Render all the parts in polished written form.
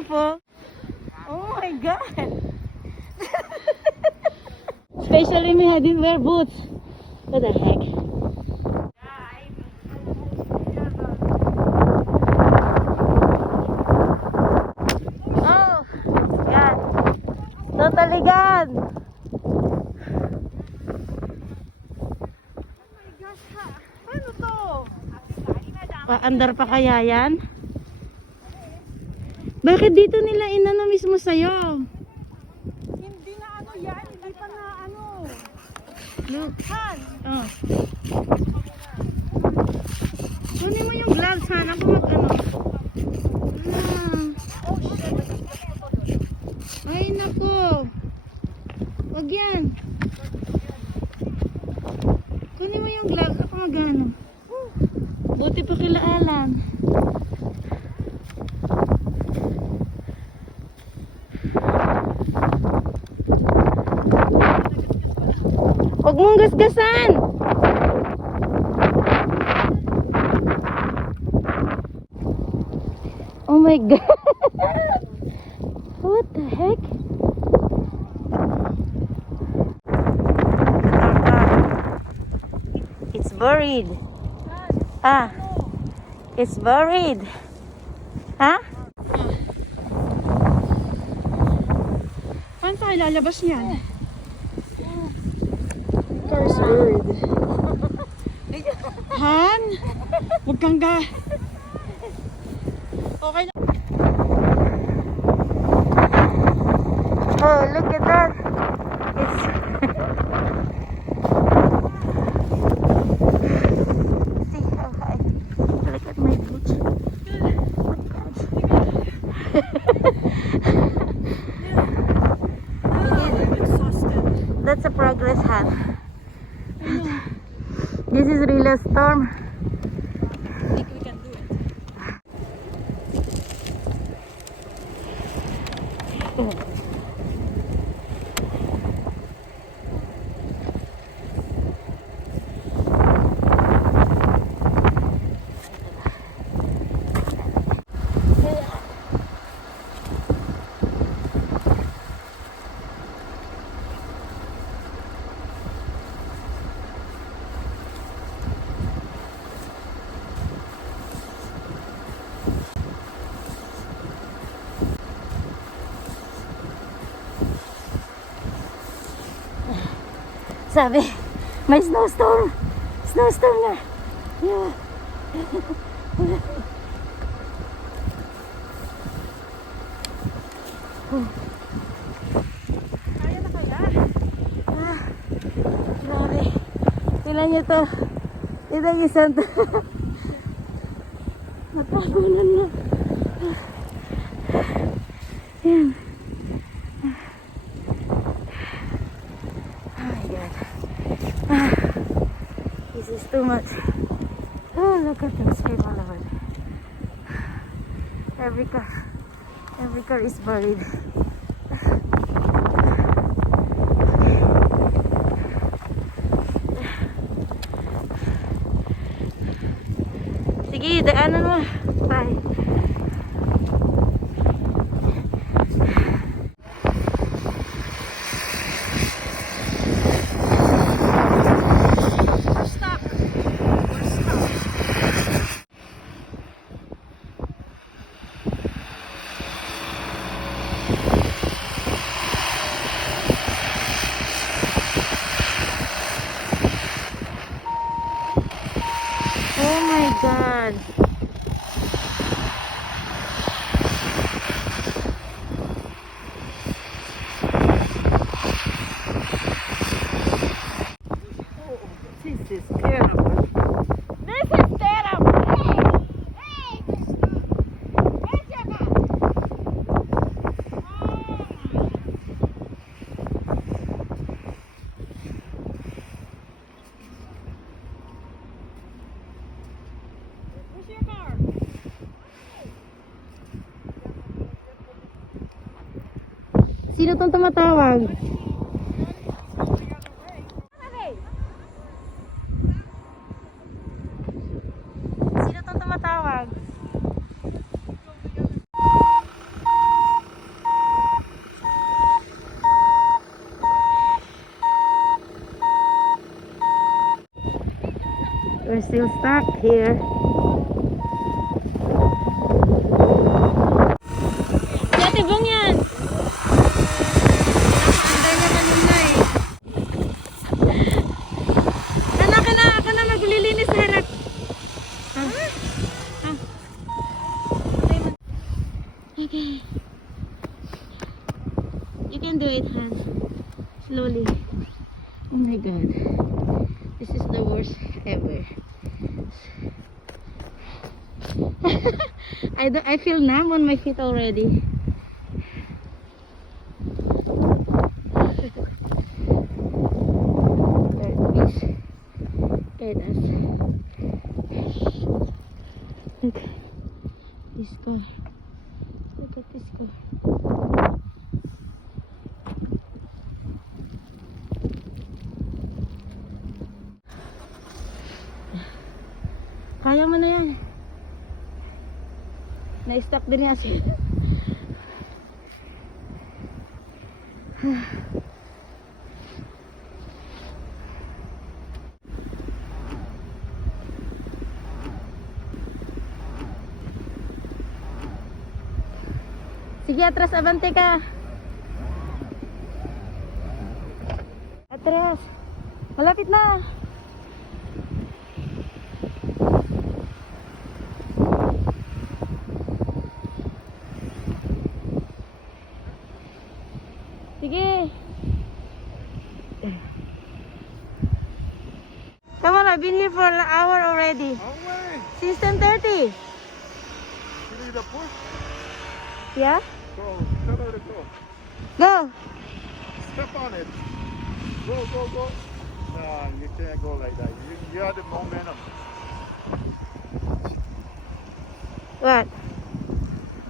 careful. Oh my God. Especially me, I didn't wear boots. What the heck? Oh, God. Totally gone. Ano to? Paandar pa kaya yan? Bakit dito nila inano mismo sa'yo? Hindi na ano yan, hindi pa na ano. Look. Han! Oh. Kunin mo yung gloves, sana ako mag-ano. Ay, nako. Wag yan. Kunin mo yung gloves, ako mag-ano. Buti pa kilaalan. Huwag mong gasgasan! Oh my God! What the heck? It's buried. Ah, it's buried. Ha? Paano tayo lalabas niyan? Car's bird. Han! Huwag kang ga... Okay na. Oh, look at that. It's... See how high. Look at my boots. Oh my God. That's a progress, Han. This is really a storm. I think we can do it. Sabi, may snowstorm. Snowstorm na. Yeah. Kaya na kaya? Grabe. Tingnan niyo to. Itong isang to. Natagunan na. Yan. This is too much. Oh, look at the street all over. Every car is buried. Sige, daanan mo. Bye. Oh my God. This is terrible. This is terrible. Hey! Where's your car? Sino tong tumatawag? Sino tong tumatawag? still stuck here. Dati bang yan? Nakakanda niya kanina eh. Ako na maglilinis hanap. Okay. You can do it, Han. Slowly. Oh my god. This is the worst ever. I feel numb on my feet already. Lord, please guide us. Look. This car. Look at this car. Kaya mo na yan. Na-stuck din yung asin. Sige, atras, abante ka. Atras. Malapit na. Sige. Come on, I've been here for an hour already. Since 10:30. You need a push? Yeah? Go. Tell her to go. Go. Step on it. Go, go, go. Nah, you can't go like that. You have the momentum. What?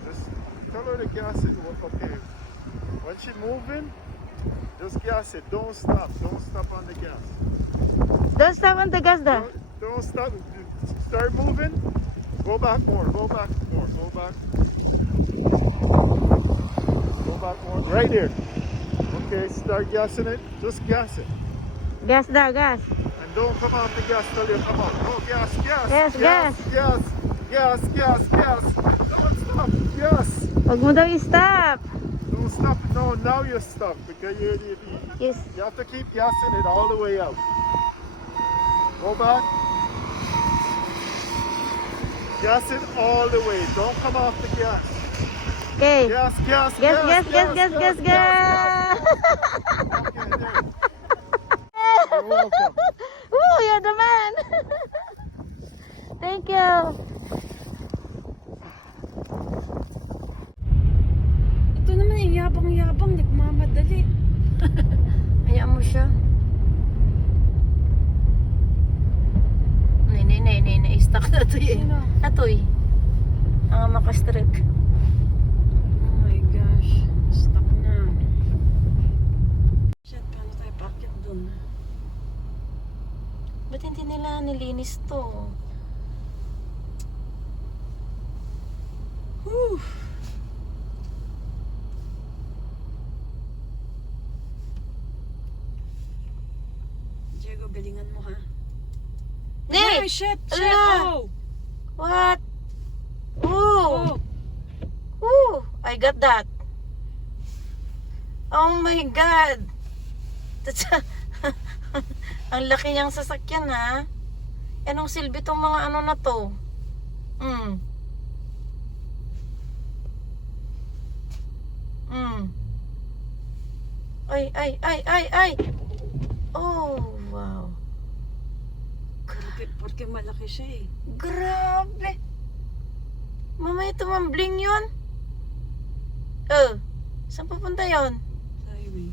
Just tell her to gas it. Okay. When she moving, just gas it. Don't stop. Don't stop on the gas. Don't stop on the gas though. Don't stop. Start moving. Go back more. Go back more. Go back. Go back more. Right there. Okay, start gassing it. Just gas it. Gas daw, gas. And don't come off the gas till you come out. Go gas, gas. Yes, gas. Gas. Gas, gas, gas. Don't stop. Gas. Huwag mo daw i-stop. Don't stop. No, now you're stuck because Yes. you have to keep gassing it all the way out. Go back. Gas it all the way. Don't come off the gas. Okay. Gas, gas, Gas, gas, gas, gas, gas, gas. Okay, there. You're welcome. Woo, you're the man. Thank you. Ito naman yung yabang-yabang, nagmamadali. Hayaan mo siya. Stuck na ito eh. Sino? Atoy. Ang makastrek. Oh my gosh, stuck na. Shit, paano tayo paakit dun? Ba't hindi nila nilinis to? Whew. Diego, galingan mo ha. Hey! Ay, shit! Ala! Oh! What? Oh! Ooh! Ooh! I got that. Oh my God! Ang laki niyang sasakyan ha. Anong silbi tong mga ano na to? Ay! Oh, wow. Porque malaki siya eh. Grabe. Mamaya tumambling yun. Saan pupunta yun? Sa highway.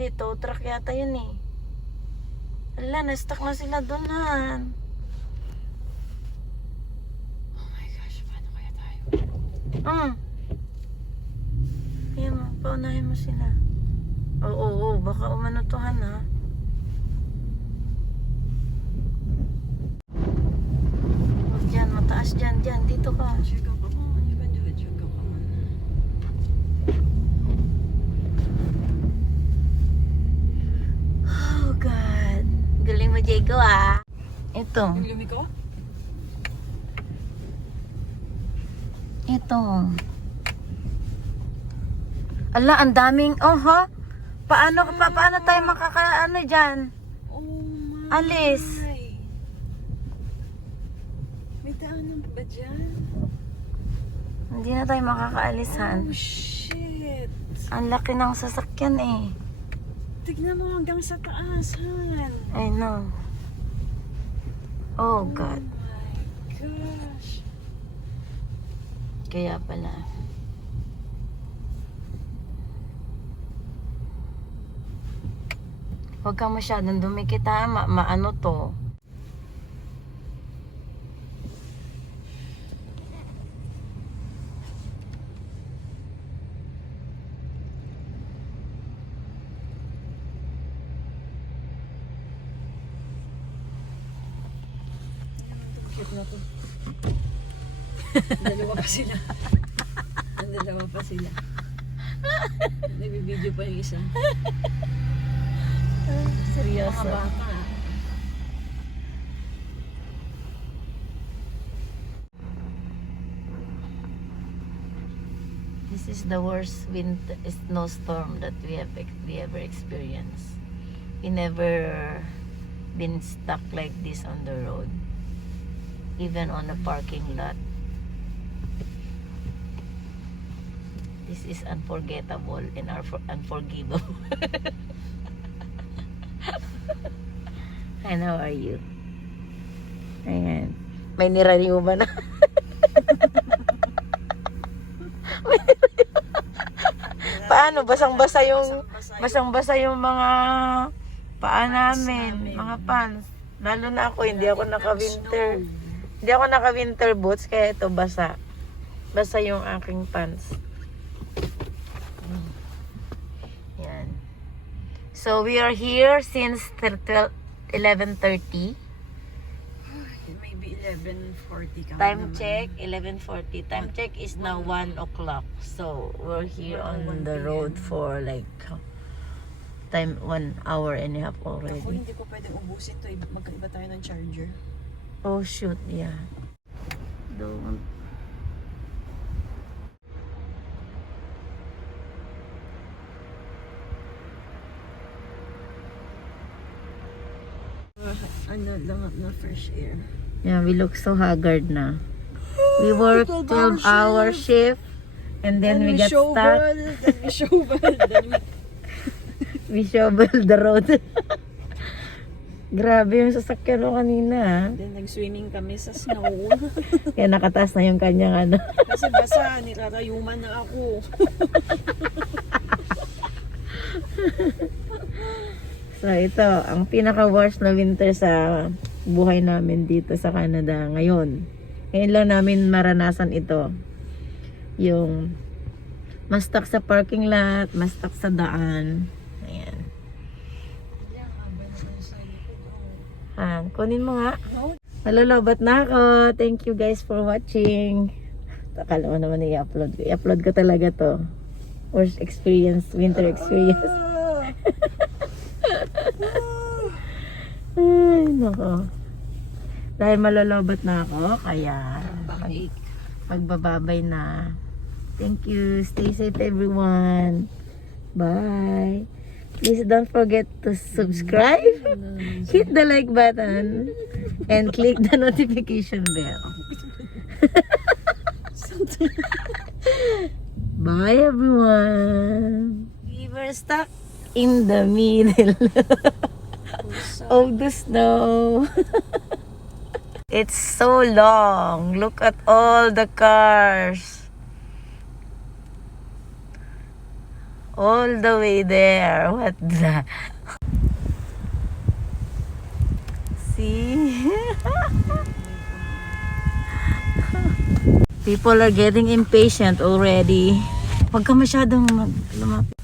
Dito, truck yata yun eh. Ala, na-stuck na sila doon han. Oh my gosh, paano kaya tayo? Ayan mo, paunahin mo sila. Oo, baka umanutuhan ha. Huwag dyan, mataas dyan, dito ka. Diego, come on. You can do it, Diego. Come on. Oh God. Galing mo, Diego ah. Ito. Yung lumiko? Ito. Ala, ang daming, paano tayo makakaano dyan? Oh my. Alis. May daanan ba dyan? Hindi na tayo makakaalisan. Oh shit. Ang laki ng sasakyan eh. Tignan mo hanggang sa taas, Han. I know. Oh God. My gosh. Kaya pala. Huwag ka masyadong dumikit ha. Maano to. Cute na to. Dalawa pa sila. Dalawa pa sila. Nabibideo pa yung isa. Seryoso. Mga bata. This is the worst winter snowstorm that we ever experienced. We never been stuck like this on the road, even on a parking lot. This is unforgettable and unforgivable. And how are you? Ayan. May niraniuman na. Paano? Basang-basa yung mga paa namin, mga pants. Lalo na ako, hindi ako naka-winter. Hindi ako naka-winter boots, kaya ito basa. Basa yung aking pants. Yan. So, we are here since 11:30. Maybe 11:40 ka. Time check, 11:40. Time check is now 1 o'clock. So, we're here on the road for like 1 hour and a half Ako, already. hindi ko pwedeng ubusin to. Magkaiba tayo ng charger. Oh shoot, yeah. Don't. Ano lang na fresh air. Yeah, we look so haggard na. We work 12-hour shift and then we get stuck. Then we shovel. Then We shovel the road. Grabe yung sasakyan mo kanina. then nag-swimming kami sa snow. Kaya nakataas na yung kanyang ano. Kasi basa, nirarayuman na ako. So ito, ang pinaka-worst na winter sa buhay namin dito sa Canada ngayon. Ngayon lang namin maranasan ito. Yung ma-stuck sa parking lot, ma-stuck sa daan. Ayan. Kunin mo nga. Nalolobat na ako. Thank you guys for watching. Akala mo naman i-upload ko. I-upload ko talaga to. Worst experience, winter experience. Ay, nako. Dahil malolobat na ako, kaya magbababay na. Thank you. Stay safe everyone. Bye. Please don't forget to subscribe, hit the like button, and click the notification bell. Bye everyone. We were stuck in the middle of the snow. It's so long. Look at all the cars. All the way there. What the? See? People are getting impatient already. Huwag ka masyadong lumapit.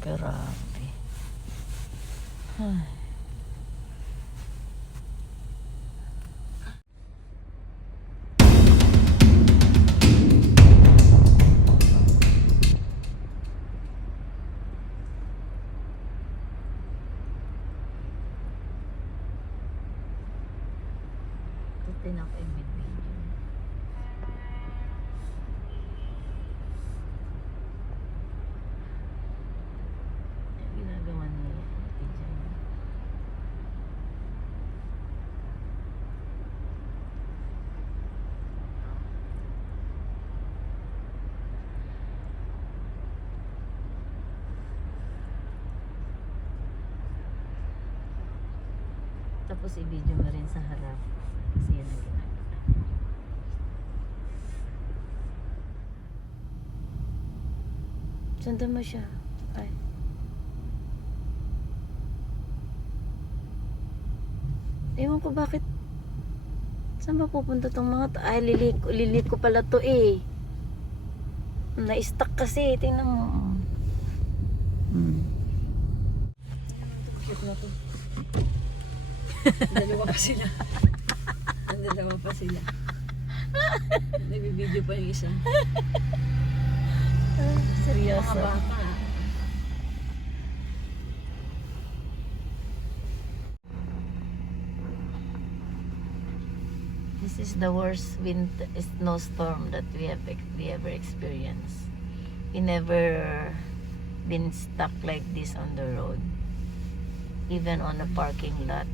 Grabe. Ay. Din ako i-video. Ang ginagawa niya ate dyan. Tapos i-video mo rin sa harap. Kasi yan ang ginagawa. Sanda mo siya. Ay. Ewan ko bakit. Saan ba pupunta tong mga Ay, lilik ko pala to eh. Na-stuck kasi. Tingnan mo. Cute na to. Dalawa pa sila. Dalawa pa sila. Nagbibideo pa yung isa. Seryoso. Mga baka. This is the worst snowstorm that we ever experienced. We never been stuck like this on the road, even on a parking lot.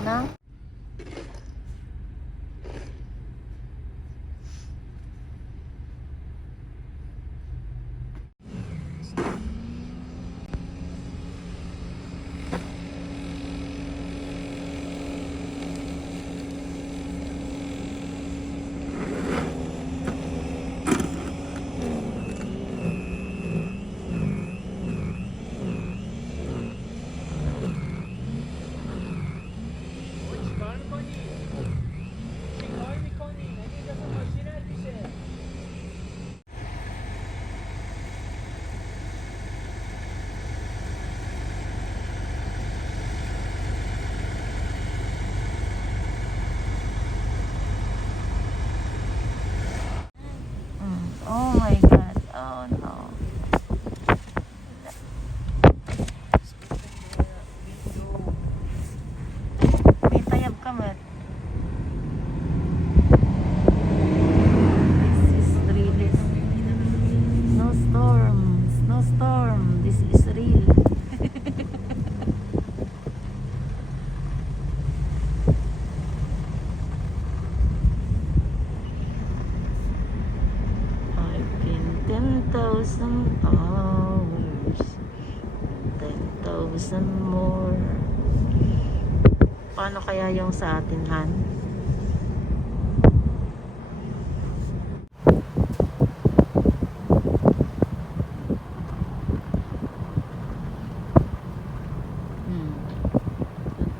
Na? Oh my God. Oh no. May tayab ka, Matt. This is really snowstorm. Snowstorm. This is real. I've been 10,000 hours, 10,000 more. Paano kaya yung sa atin, Han?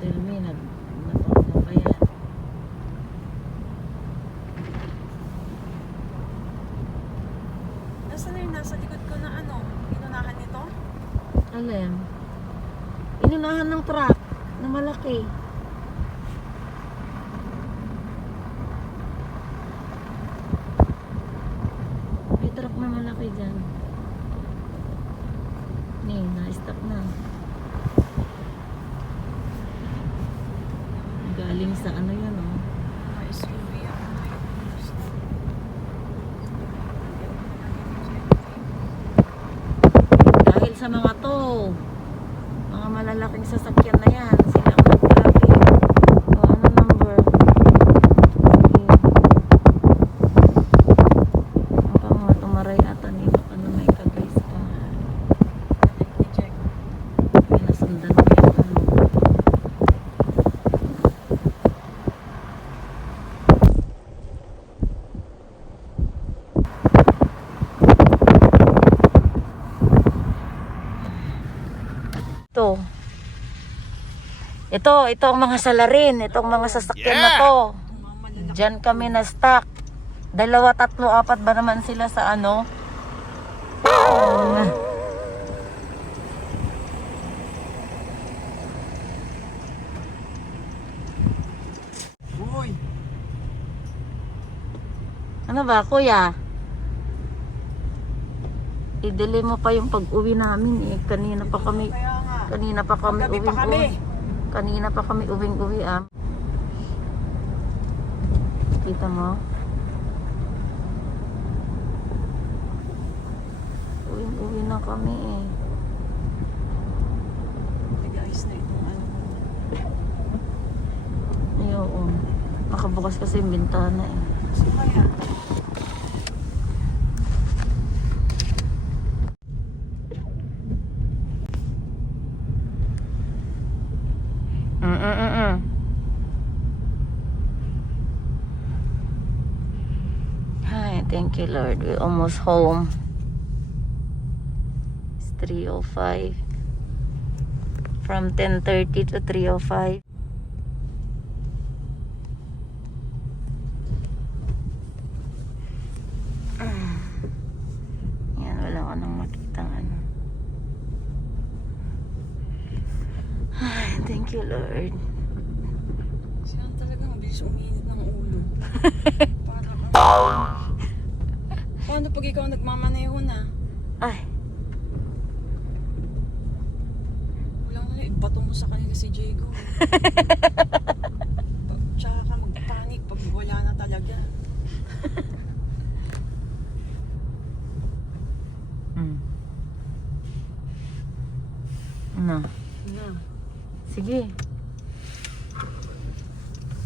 Tell me, natokbo pa yan. Nasaan na yung nasa likod ko na ano? Inunahan nito? Alam. Inunahan ng truck na malaki. May truck na malaki dyan. Na-stop na. Galing sa ano yan, oh. Mga SUV ako na yun. Dahil sa mga to, mga malalaking sasakyan na yan, sila ang nag-traffic. O, ano number? Ang mga tumaray ata ni baka na may kagais pa. I-check. May nasundan ko yung ano. dito. Ito ang mga salarin. Itong mga sasakyan na to. Diyan kami na stock. 2, 3, 4 ba naman sila sa ano? Uy. Ano ba, kuya? I-delay mo pa yung pag-uwi namin eh. Kanina pa kami Gabi pa kami. Kanina pa kami uwing-uwi ah. Kita mo? Uwing-uwi na kami eh. Guys, na itong ano. Ay, oo. Nakabukas kasi yung bintana eh. So kaya, Hi, thank you Lord. We're almost home. It's 3:05. From 10:30 to 3:05. Yan, wala ko nang makitang ano. Ay, thank you Lord. siya talagang mabilis uminit ng ulo. Paano pag ikaw nagmamaneho na? Ay, Walang na, ibato mo sa kanila si Diego. Tsaka ka magpanik pag wala na talaga. ano? Na. Sige.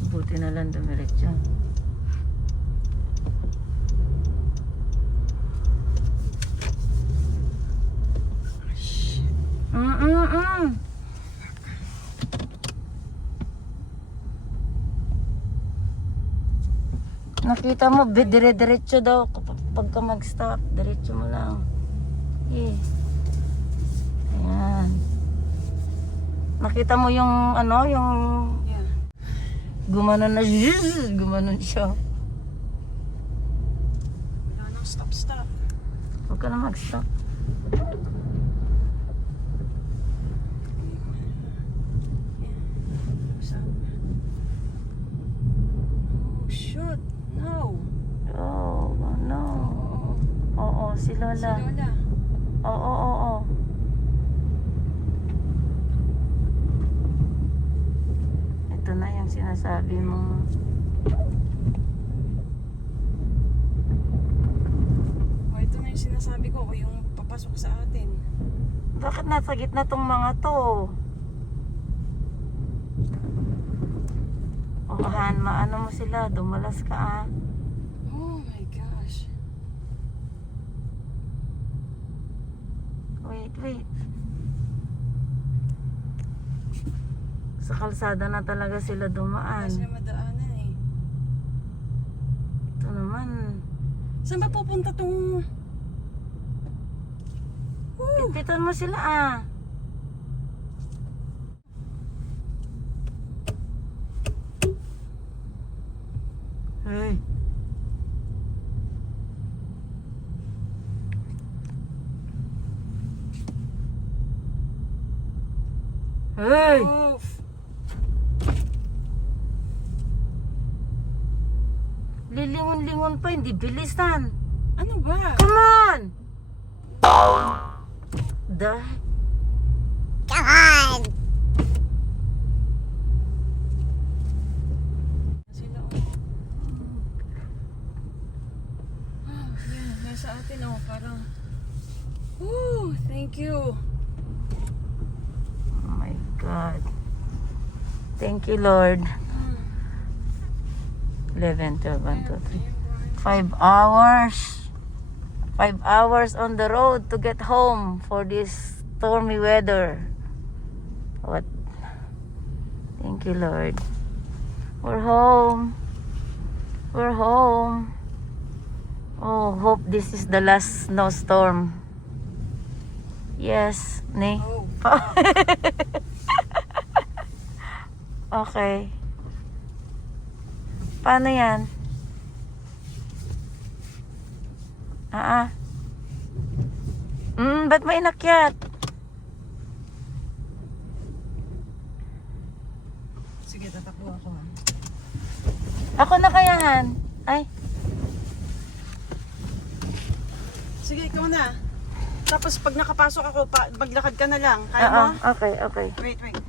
Buti na lang dumiretso. Nakita mo, dire-diretso daw pagka mag-stop. Diretso mo lang. Eh. Ayan. Nakita mo yung ano, yung Yeah. gumanon na gumanon siya. Wala nang stop. Huwag ka na mag-stop. Oh shoot. No. Oh, no. Oo, si Si Lola. Lola. Oo. Ito na yung sinasabi mo. O ito na yung sinasabi ko. O yung papasok sa atin. Bakit nasa gitna tong mga to? O Han, maano mo sila? Dumalas ka ah. Oh my gosh. Wait. Sa kalsada na talaga sila dumaan. Kasi madaanan eh. Ito naman. Saan ba pupunta tong... Woo! Pipitan mo sila ah. Hey. Hey. Oof. Lilingon-lingon pa, hindi bilisan. Ano ba? Come on! Come on! Sila oh. Yan, nasa atin oh, parang... Woo! Thank you. Oh my God. Thank you, Lord. 11, 12, 1, 2, 3. 5 hours. 5 hours on the road to get home for this stormy weather. What? Thank you, Lord. We're home. We're home. Oh, hope this is the last snowstorm. Yes, ne? Oh. Okay. Paano yan? Ba't may inakyat? Sige, tatakbo ako. Ako na kayahan. Ay, Sige, ikaw na. Tapos pag nakapasok ako, maglakad ka na lang. Kaya mo? okay. Wait.